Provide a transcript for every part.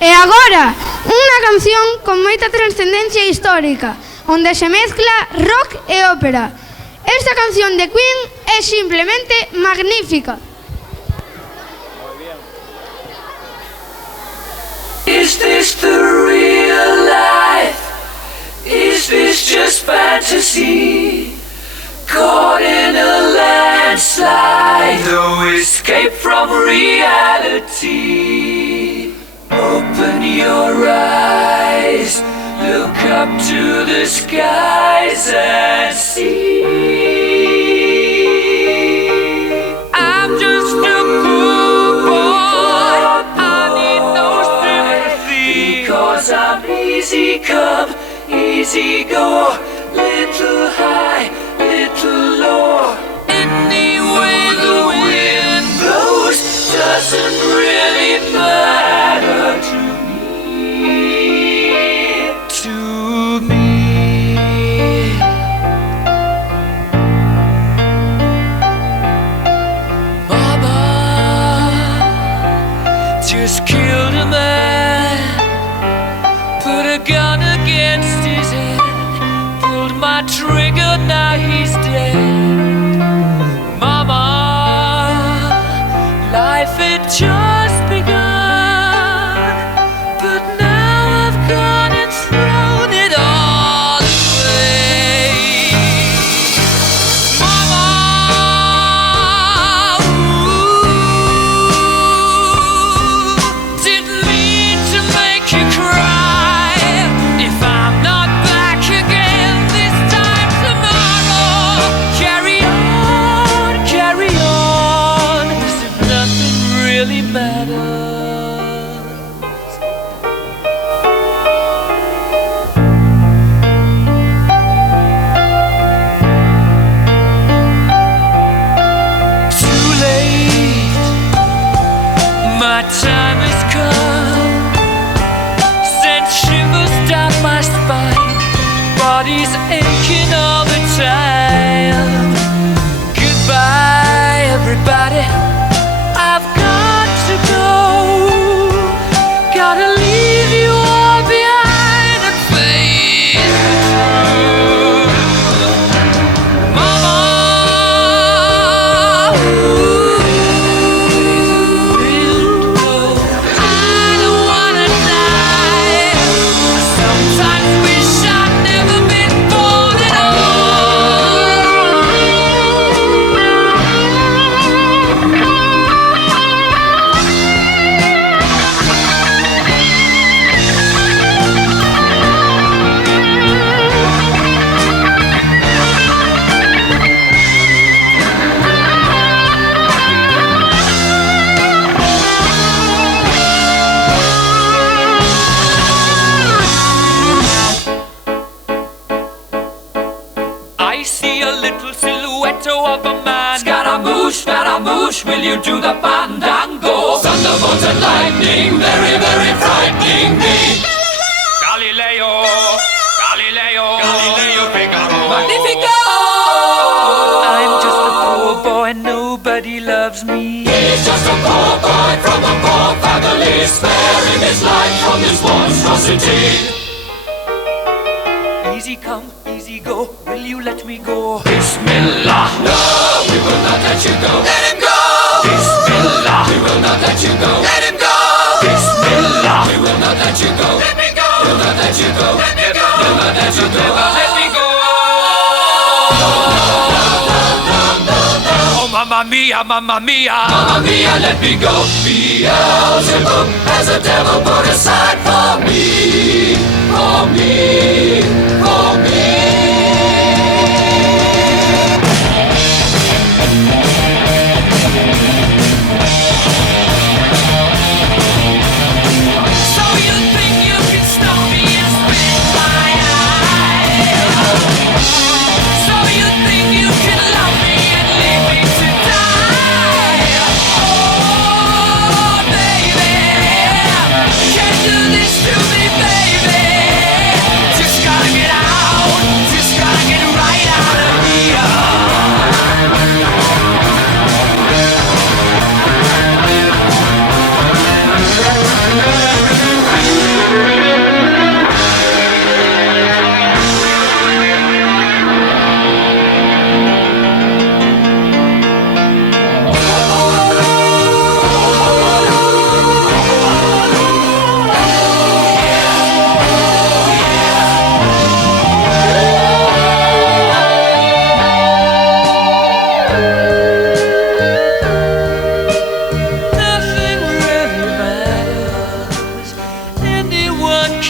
E agora, unha canción con moita trascendencia histórica, onde se mezcla rock e ópera. Esta canción de Queen é simplemente magnífica. Is this the real life? Is this just fantasy? Caught in a landslide, no escape from reality. Open your eyes, look up to the skies and see. I'm just a poor boy, I need no sympathy, because I'm easy come, easy go, little high, little low. Any way the wind blows doesn't really matter to me, to me. Mama just killed a man, put a gun against his head, pulled my trigger, now he's dead. Mama, life had just begun, but now I've gone and thrown it all away. Mama, didn't mean to make you cry. If I'm not back again this time tomorrow, carry on, as if nothing really matters. Too late, my time has come, sent shivers down my spine, body's aching all the time. Goodbye, everybody, I've got to go, gotta leave you all behind and face the truth. Mama, I don't wanna die. I sometimes wish I'd never been born at I see a little silhouette of a man. Scaramouche, will you do the fandango? Thunderbolts and lightning, very, very frightening me. Galileo, Figaro, Magnifico! I'm just a poor boy, nobody loves me. He's just a poor boy from a poor family, sparing his life from this monstrosity. Easy come, easy go, will you let me go? Bismillah, no, we will not let you go. Let him go! Bismillah, we will not let you go. Let him go! Bismillah, we will not let you go. Let me go! We'll not let you go. Let me go! We'll not let you go. Let me go! Oh, mamma mia, mamma mia, mamma mia, let me go. Beelzebub has a devil put aside for me, for me, for me. So you think you can stop me and spit my eye? So you think you can love me and leave me to die? Oh, baby,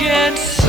can't